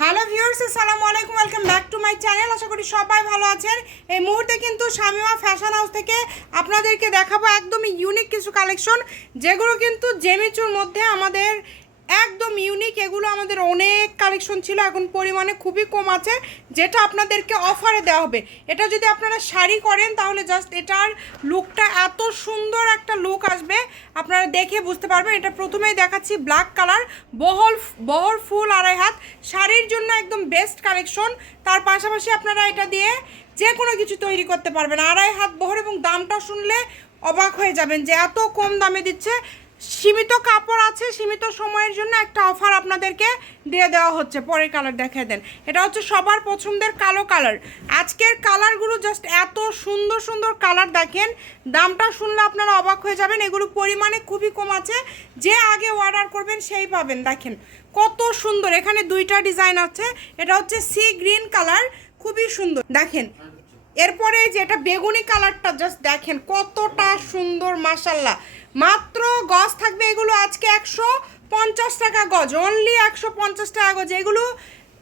Hello viewers আসসালামু আলাইকুম welcome back to my channel আশা করি সবাই ভালো আছেন। এই মুহূর্তে কিন্তু শামিমা ফ্যাশন হাউস থেকে আপনাদেরকে দেখাবো একদমই ইউনিক কিছু কালেকশন যেগুলো কিন্তু জেমিচুর মধ্যে আমাদের একদম ইউনিক এগুলো আমাদের অনেক কালেকশন ছিল, এখন পরিমাণে খুবই কম আছে, যেটা আপনাদেরকে অফারে দেওয়া হবে। এটা যদি আপনারা শাড়ি করেন, তাহলে জাস্ট এটার লুকটা এত সুন্দর একটা লুক আসবে, আপনারা দেখে বুঝতে পারবেন। এটা প্রথমেই দেখাচ্ছি ব্ল্যাক কালার বহল বহর ফুল আড়াই হাত, শাড়ির জন্য একদম বেস্ট কালেকশন তার পাশাপাশি আপনারা এটা দিয়ে যে কোনো কিছু তৈরি করতে পারবেন। আড়াই হাত বহর এবং দামটা শুনলে অবাক হয়ে যাবেন যে এত কম দামে দিচ্ছে। সীমিত কাপড় আছে, সীমিত সময়ের জন্য একটা অফার আপনাদেরকে দিয়ে দেওয়া হচ্ছে। পরের কালার দেখায় দেন। এটা হচ্ছে সবার পছন্দের কালো কালার আজকের কালারগুলো জাস্ট এত সুন্দর সুন্দর কালার দেখেন। দামটা শুনলে আপনারা অবাক হয়ে যাবেন। এগুলো পরিমাণে খুবই কম আছে। যে আগে অর্ডার করবেন সেই পাবেন। দেখেন, কত সুন্দর। এখানে দুইটা ডিজাইন আছে। এটা হচ্ছে সি গ্রিন কালার খুবই সুন্দর। দেখেন, এরপরে যে এটা বেগুনি কালারটা জাস্ট দেখেন কতটা সুন্দর মাসাল্লাহ মাত্র গজ থাকবে এগুলো আজকে একশো পঞ্চাশ টাকা গজ অনলি একশো পঞ্চাশ টাকা গজ। এগুলো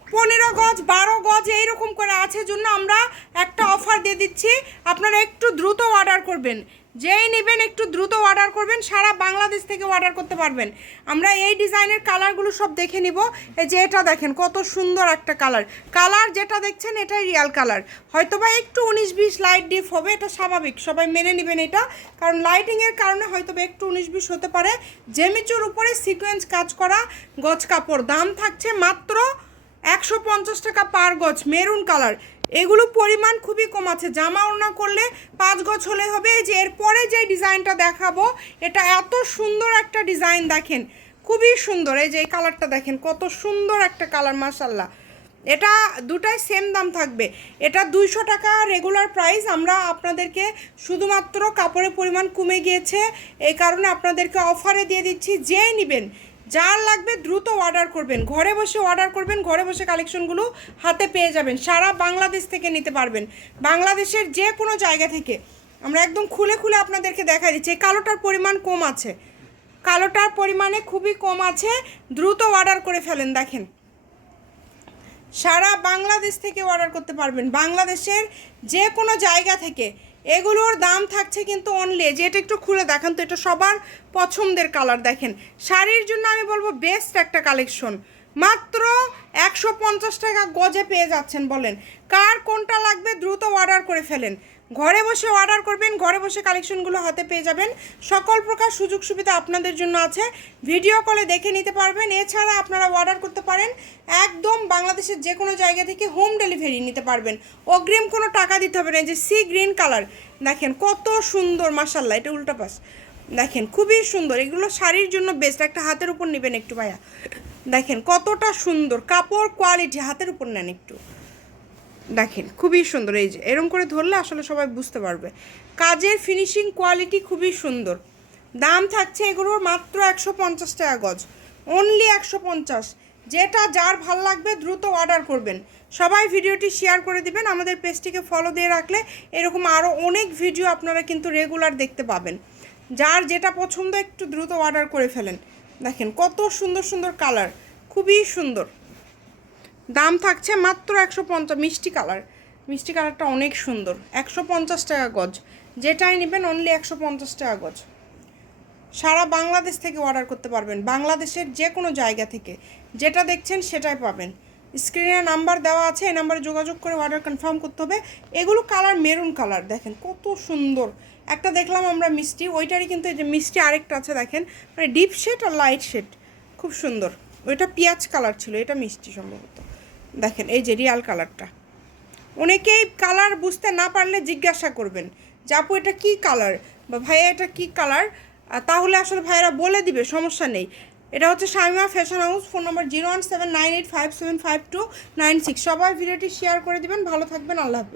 পনেরো গজ, বারো গজ, এইরকম করে আছে। জন্য আমরা একটা অফার দিয়ে দিচ্ছি, আপনারা একটু দ্রুত অর্ডার করবেন। যেই নেবেন একটু দ্রুত অর্ডার করবেন, সারা বাংলাদেশ থেকে অর্ডার করতে পারবেন। আমরা এই ডিজাইনের কালারগুলো সব দেখে নিব। এই যে এটা দেখেন, কত সুন্দর একটা কালার। কালার যেটা দেখছেন, এটাই রিয়াল কালার। হয়তো বা একটু উনিশ বিশ লাইট ডিপ হবে, এটা স্বাভাবিক। সবাই মেনে নেবেন এটা। কারণ লাইটিংয়ের কারণে হয়তো বা একটু উনিশ বিশ হতে পারে। জেমিচুর উপরে সিকোয়েন্স কাজ করা গজ কাপড়। দাম থাকছে মাত্র একশো পঞ্চাশ টাকা পার গজ মেরুন কালার। এগুলো পরিমাণ খুবই কম আছে। জামা ওড়না করলে পাঁচ গজ হলে হবে। যে এরপরে যে ডিজাইনটা দেখাবো, এটা এত সুন্দর একটা ডিজাইন দেখেন। খুবই সুন্দর। এই যে এই কালারটা দেখেন, কত সুন্দর একটা কালার মাসাল্লাহ এটা দুটাই সেম দাম থাকবে। এটা দুইশো টাকা রেগুলার প্রাইস আমরা আপনাদেরকে শুধুমাত্র কাপড়ের পরিমাণ কমে গিয়েছে। এই কারণে আপনাদেরকে অফারে দিয়ে দিচ্ছি। যেই নেবেন যার লাগবে দ্রুত অর্ডার করবেন। ঘরে বসে অর্ডার করবেন, ঘরে বসে কালেকশনগুলো হাতে পেয়ে যাবেন। সারা বাংলাদেশ থেকে নিতে পারবেন। বাংলাদেশের যে কোনো জায়গা থেকে। আমরা একদম খুলে খুলে আপনাদেরকে দেখা দিচ্ছি, এই কালোটার পরিমাণ কম আছে। কালোটার পরিমাণে খুবই কম আছে। দ্রুত অর্ডার করে ফেলেন, দেখেন। সারা বাংলাদেশ থেকে অর্ডার করতে পারবেন। বাংলাদেশের যে কোনো জায়গা থেকে। এগুলোর দাম থাকছে কিন্তু অনলি যে এটা একটু খুলে দেখান তো, এটা সবার পছন্দের কালার দেখেন। শাড়ির জন্য আমি বলব বেস্ট একটা কালেকশন মাত্র একশো পঞ্চাশ টাকা গজে পেয়ে যাচ্ছেন বলেন। কার কোনটা লাগবে দ্রুত অর্ডার করে ফেলেন। ঘরে বসে অর্ডার করবেন, ঘরে বসে কালেকশনগুলো হাতে পেয়ে যাবেন। সকল প্রকার সুযোগ সুবিধা আপনাদের জন্য আছে। ভিডিও কলে দেখে নিতে পারবেন। এছাড়া আপনারা অর্ডার করতে পারেন। একদম বাংলাদেশের যে কোনো জায়গা থেকে হোম ডেলিভারি নিতে পারবেন। অগ্রিম কোনো টাকা দিতে হবে না। যে সি গ্রিন কালার দেখেন কত সুন্দর মাসাল্লাহ এটা উল্টা পাশ। দেখেন খুবই সুন্দর। এগুলো শাড়ির জন্য বেস্ট একটা হাতের উপর নেবেন একটু ভাইয়া। দেখেন কতটা সুন্দর। কাপড় কোয়ালিটি হাতের উপর নেন একটু। দেখেন, খুবই সুন্দর। এই যে এরকম করে ধরলে আসলে সবাই বুঝতে পারবে। কাজের ফিনিশিং কোয়ালিটি খুবই সুন্দর। দাম থাকছে এগুলোর মাত্র একশো পঞ্চাশ টাকা গজ। অনলি একশো পঞ্চাশ। যেটা যার ভালো লাগবে দ্রুত অর্ডার করবেন। সবাই ভিডিওটি শেয়ার করে দিবেন। আমাদের পেজটিকে ফলো দিয়ে রাখলে এরকম আরও অনেক ভিডিও আপনারা কিন্তু রেগুলার দেখতে পাবেন। যার যেটা পছন্দ একটু দ্রুত অর্ডার করে ফেলেন। দেখেন, কত সুন্দর সুন্দর কালার খুবই সুন্দর। দাম থাকছে মাত্র একশো পঞ্চাশ, মিষ্টি কালার। মিষ্টি কালারটা অনেক সুন্দর, একশো পঞ্চাশ টাকা গজ। যেটাই নেবেন অনলি একশো পঞ্চাশ টাকা গজ। সারা বাংলাদেশ থেকে অর্ডার করতে পারবেন, বাংলাদেশের যে কোনো জায়গা থেকে। যেটা দেখছেন সেটাই পাবেন। স্ক্রিনে নাম্বার দেওয়া আছে, এই নাম্বারে যোগাযোগ করে অর্ডার কনফার্ম করতে হবে। এগুলো কালার মেরুন কালার, দেখেন কত সুন্দর। একটা দেখলাম আমরা মিষ্টি, ওইটারই কিন্তু এই যে মিষ্টি আরেকটা আছে, দেখেন। মানে ডিপ শেড আর লাইট শেড খুব সুন্দর। ওইটা পেঁয়াজ কালার ছিল, এটা মিষ্টি সম্ভবত। দেখেন, এই যে রিয়াল কালারটা অনেকেই কালার বুঝতে না পারলে জিজ্ঞাসা করবেন, যে আপু, এটা কী কালার বা ভাইয়া, এটা কী কালার তাহলে আসলে ভাইয়েরা বলে দিবে, সমস্যা নেই। এটা হচ্ছে Shamima fashion house phone number zero one seven nine eight five seven five two nine six সবাই ভিডিওটি শেয়ার করে দিবেন। ভালো থাকবেন, আল্লাহ হাফিজ।